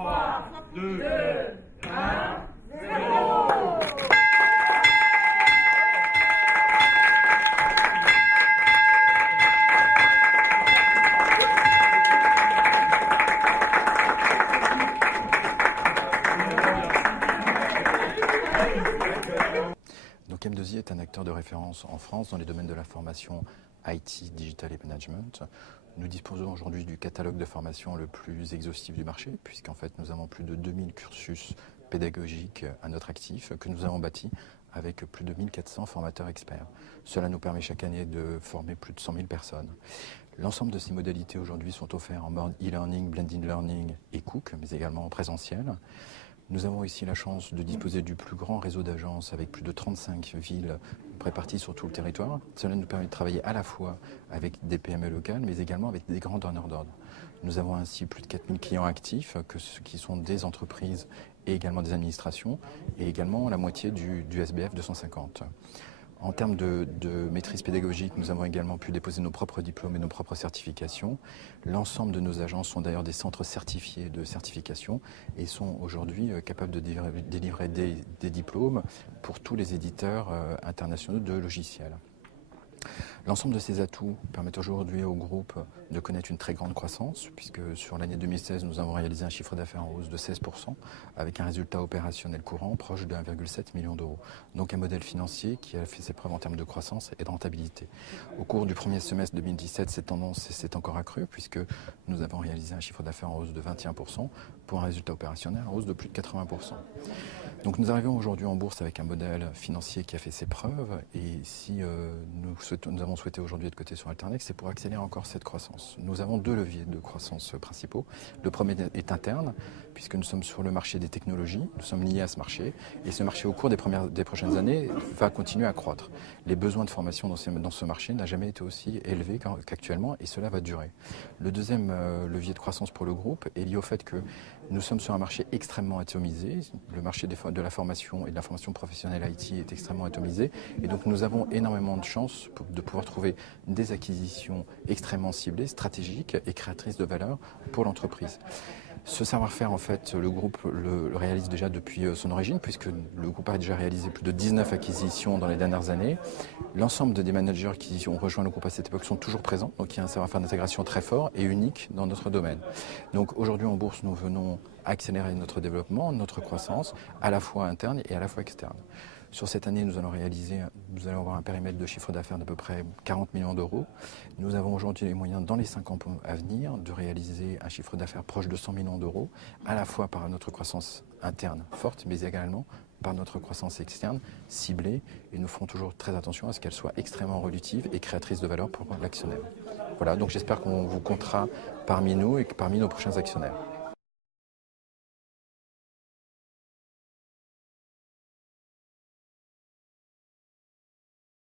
3, 2, 1, 0. Donc M2I est un acteur de référence en France dans les domaines de la formation IT, Digital et Management. Nous disposons aujourd'hui du catalogue de formation le plus exhaustif du marché, puisqu'en fait nous avons plus de 2000 cursus pédagogiques à notre actif que nous avons bâti avec plus de 1400 formateurs experts. Cela nous permet chaque année de former plus de 100 000 personnes. L'ensemble de ces modalités aujourd'hui sont offerts en mode e-learning, blended learning et Cook, mais également en présentiel. Nous avons ici la chance de disposer du plus grand réseau d'agences avec plus de 35 villes réparties sur tout le territoire. Cela nous permet de travailler à la fois avec des PME locales, mais également avec des grands donneurs d'ordre. Nous avons ainsi plus de 4000 clients actifs, qui sont des entreprises et également des administrations, et également la moitié du SBF 250. En termes de maîtrise pédagogique, nous avons également pu déposer nos propres diplômes et nos propres certifications. L'ensemble de nos agences sont d'ailleurs des centres certifiés de certification et sont aujourd'hui capables de délivrer des diplômes pour tous les éditeurs internationaux de logiciels. L'ensemble de ces atouts permettent aujourd'hui au groupe de connaître une très grande croissance, puisque sur l'année 2016, nous avons réalisé un chiffre d'affaires en hausse de 16%, avec un résultat opérationnel courant proche de 1,7 million d'euros. Donc un modèle financier qui a fait ses preuves en termes de croissance et de rentabilité. Au cours du premier semestre 2017, cette tendance s'est encore accrue, puisque nous avons réalisé un chiffre d'affaires en hausse de 21%, pour un résultat opérationnel en hausse de plus de 80%. Donc nous arrivons aujourd'hui en bourse avec un modèle financier qui a fait ses preuves, et si nous avons souhaité aujourd'hui être cotés sur Alternex, c'est pour accélérer encore cette croissance. Nous avons deux leviers de croissance principaux. Le premier est interne, puisque nous sommes sur le marché des technologies, nous sommes liés à ce marché, et ce marché au cours des prochaines années va continuer à croître. Les besoins de formation dans ce marché n'a jamais été aussi élevé qu'actuellement, et cela va durer. Le deuxième levier de croissance pour le groupe est lié au fait que nous sommes sur un marché extrêmement atomisé. Le marché de la formation et de la formation professionnelle IT est extrêmement atomisé, et donc nous avons énormément de chance de pouvoir trouver des acquisitions extrêmement ciblées, stratégiques et créatrices de valeur pour l'entreprise. Ce savoir-faire, en fait, le groupe le réalise déjà depuis son origine, puisque le groupe a déjà réalisé plus de 19 acquisitions dans les dernières années. L'ensemble des managers qui ont rejoint le groupe à cette époque sont toujours présents, donc il y a un savoir-faire d'intégration très fort et unique dans notre domaine. Donc aujourd'hui en bourse, nous venons accélérer notre développement, notre croissance, à la fois interne et à la fois externe. Sur cette année, nous allons avoir un périmètre de chiffre d'affaires d'à peu près 40 millions d'euros. Nous avons aujourd'hui les moyens, dans les 5 ans à venir, de réaliser un chiffre d'affaires proche de 100 millions d'euros, à la fois par notre croissance interne forte, mais également par notre croissance externe ciblée, et nous ferons toujours très attention à ce qu'elle soit extrêmement relutive et créatrice de valeur pour l'actionnaire. Voilà, donc j'espère qu'on vous comptera parmi nous et parmi nos prochains actionnaires.